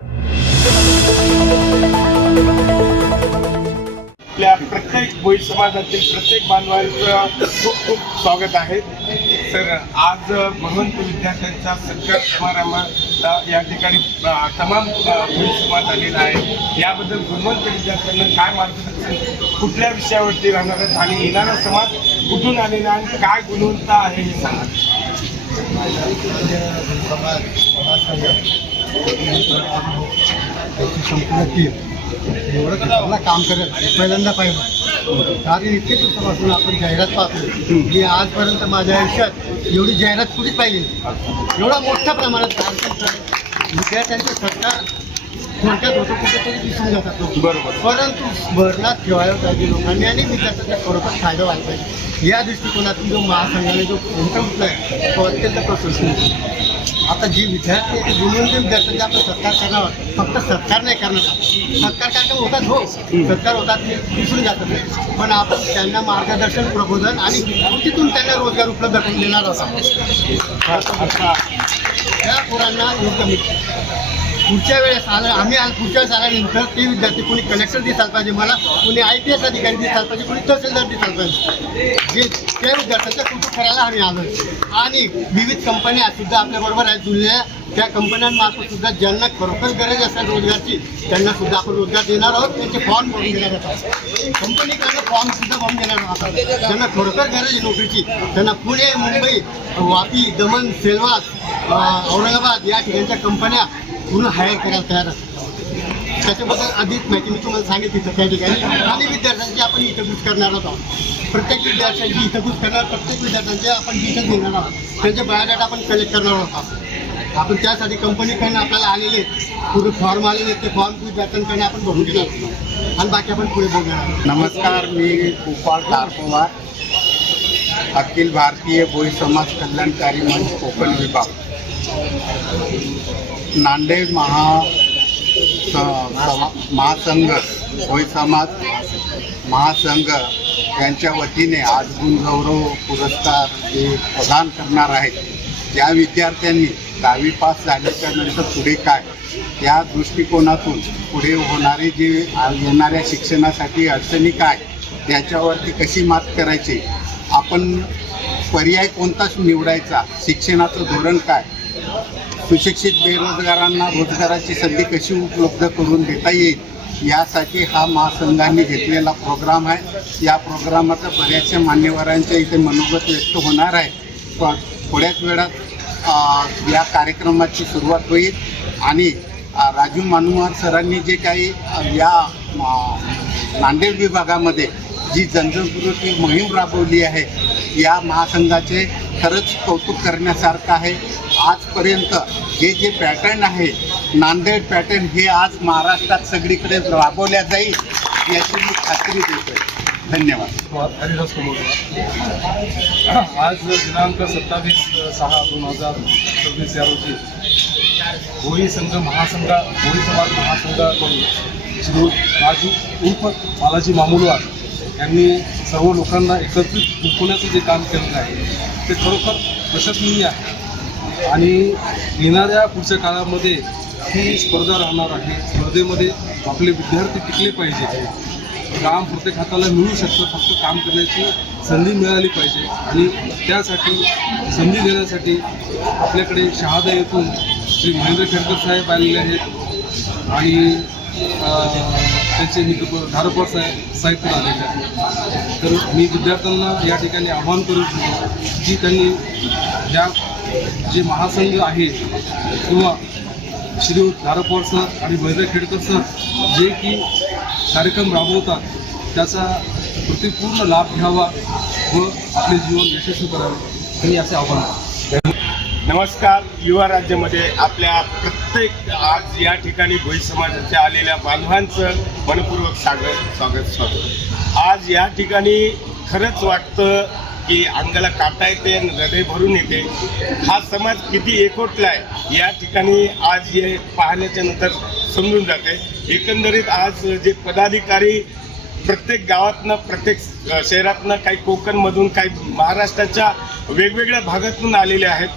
आपल्या प्रत्येक भोई समाजातील प्रत्येक बांधवांचं खूप खूप स्वागत आहे। तर आज भगवंत विद्यार्थ्यांचा सत्कार समारंभाला या ठिकाणी तमाम भोई समाज आलेला आहे। याबद्दल भगवंत विद्यार्थ्यांना काय मार्गदर्शन, कुठल्या विषयावरती राहणार आहेत आणि येणारा समाज कुठून आलेला आणि काय गुणवत्ता आहे हे सांगा। एवढं चांगलं काम करत पहिल्यांदा पाहिजे, कारण इतके दिवसापासून आपण जाहिरात पाहतो की आजपर्यंत माझ्या आयुष्यात एवढी जाहिरात कुठेच पाहिजे, एवढा मोठ्या प्रमाणात विद्यार्थ्यांचे सरकार थोडक्यात होतं कुठेतरी दिसून जातात लोक, बरोबर, परंतु भरणात ठेवायला पाहिजे लोकांनी आणि विद्यार्थ्यांचा खरोखर फायदा व्हायला पाहिजे। या दृष्टिकोनातून जो महासंघाने जो मोठा उठला आहे तो अत्यंत प्रशंसनीय। आता जी विद्यार्थी आहे गुणवंत विद्यार्थ्यांचा आपण सत्कार करणार आहोत, फक्त सत्कार नाही करणार, सत्कार कार्यक्रम होतात, हो सत्कार होतात, ते विसरून जातात, पण आपण त्यांना मार्गदर्शन, प्रबोधन आणि तिथून त्यांना रोजगार उपलब्ध करून देणार आहोत। त्या पोरांना योग्य मिळतं। पुढच्या वेळेस पुढच्या वेळेस आल्यानंतर ते विद्यार्थी कोणी कलेक्टर दिसायला पाहिजे, मला कोणी IPS अधिकारी दिसायला पाहिजे, कोणी तहसीलदार दिसायला पाहिजे, जे त्या विद्यार्थ्यांचं कौतुक करायला आम्ही आलो। आणि विविध कंपन्या सुद्धा आपल्याबरोबर आहेत जुळल्या, त्या कंपन्यांमार्फत सुद्धा ज्यांना खरोखर गरज असेल रोजगारची त्यांना सुद्धा आपण रोजगार देणार आहोत, त्यांचे फॉर्म भरून देणार आहोत, कंपनीकडनं फॉर्म सुद्धा भरून देणार आहोत। ज्यांना खरोखर गरज आहे नोकरीची त्यांना पुणे, मुंबई, वापी, दमण, सेलवास, औरंगाबाद या ठिकाणच्या कंपन्या पूर्ण हायर करायला तयार असतात। त्याच्याबद्दल अधिक माहिती मी तुम्हाला सांगितली त्या ठिकाणी। आणि विद्यार्थ्यांची आपण इथंगूच करणार आहोत, प्रत्येक विद्यार्थ्यांची इथंगूच करणार, प्रत्येक विद्यार्थ्यांचे आपण डिटेल्स देणार आहोत, त्यांचे बायोडाटा आपण कलेक्ट करणार आहोत। आपण त्यासाठी कंपनीकडनं आपल्याला आलेले पूर्ण फॉर्म आलेले ते फॉर्म विद्यार्थ्यांकडनं आपण भरून देणार आहोत आणि बाकी आपण पुढे बघणार। नमस्कार, मी गोपाळ तारपवार, अखिल भारतीय भोई समाज कल्याणकारी मंच कोकण विभाग, नांदेड महासंघ भोई समाज महासंघ यांच्या वतीने आज गुणगौरव पुरस्कार जे प्रदान करणार आहेत, या विद्यार्थ्यांनी 10वी पास झाल्याच्या नंतर पुढे काय, या दृष्टिकोनातून पुढे होणारे जे येणाऱ्या शिक्षणासाठी अडचणी काय, त्याच्यावरती कशी मात करायची, आपण पर्याय कोणताच निवडायचा, शिक्षणाचं धोरण काय, सुशिक्षित बेरोजगारांना रोजगाराची संधी कशी उपलब्ध करून देता येईल, यासाठी हा महासंघाने घेतलेला प्रोग्राम आहे। या प्रोग्रामाचा बऱ्याचशा मान्यवरांच्या इथे मनोगत व्यक्त होणार आहे, पण थोड्याच वेळात या कार्यक्रमाची सुरुवात होईल आणि राजू मानुमार सरांनी जे काही या नांदेड विभागामध्ये जी जनजागृती मोहीम राबवली आहे, या महासंघाचे खरंच कौतुक करण्यासारखं आहे। आजपर्यंत हे जे पॅटर्न आहे नांदेड पॅटर्न, हे आज महाराष्ट्रात सगळीकडे राबवल्या जाईल याची मी खात्री देतो। धन्यवाद। हरिदास कमोडकर। आज दिनांक 27/6/2026 या रोजी भोई समाज महासंघाकडून श्री राजू उर्फ बालाजी मामुलवार यांनी सर्व लोकांना एकत्रित झुकवण्याचं जे काम केलेलं आहे ते खरोखर प्रशंसनीय आहे। आणि येणाऱ्या पुढच्या काळामध्ये ही स्पर्धा राहणार आहे, स्पर्धेमध्ये आपले विद्यार्थी टिकले पाहिजे, काम प्रत्येक हाताला मिळू शकतं, फक्त काम करण्याची संधी मिळाली पाहिजे। आणि त्यासाठी संधी देण्यासाठी आपल्याकडे शहादा येथून श्री महेंद्र खेडकर साहेब आलेले आहेत आणि त्यांचे मित्र धारपवार साहेब पण आलेले आहेत। तर मी विद्यार्थ्यांना या ठिकाणी आवाहन करू इच्छितो की त्यांनी या जे महासंघ आहे किंवा श्री धारपवार सर आणि महेंद्र खेडकर सर जे की कार्यक्रम राबवतात त्याचा पूर्ण लाभ घ्यावा व आपले जीवन यशस्वी करावे, मी असे आवाहन करतो। नमस्कार, युवा राज्यामध्ये आपल्या प्रत्येक आज या ठिकाणी भोई समाजाच्या आलेल्या बांधवांचं मनपूर्वक स्वागत। आज या ठिकाणी खरंच वाटतं की अंगाला काटा येते, हृदय भरून येते, हा समाज किती एकवटला आहे या ठिकाणी आज हे पाहण्याच्या नंतर समजून जाते। एकंदरीत आज जे पदाधिकारी प्रत्येक गावातनं, प्रत्येक शहरातनं, काही कोकणमधून, काही महाराष्ट्राच्या वेगवेगळ्या भागातून आलेले आहेत।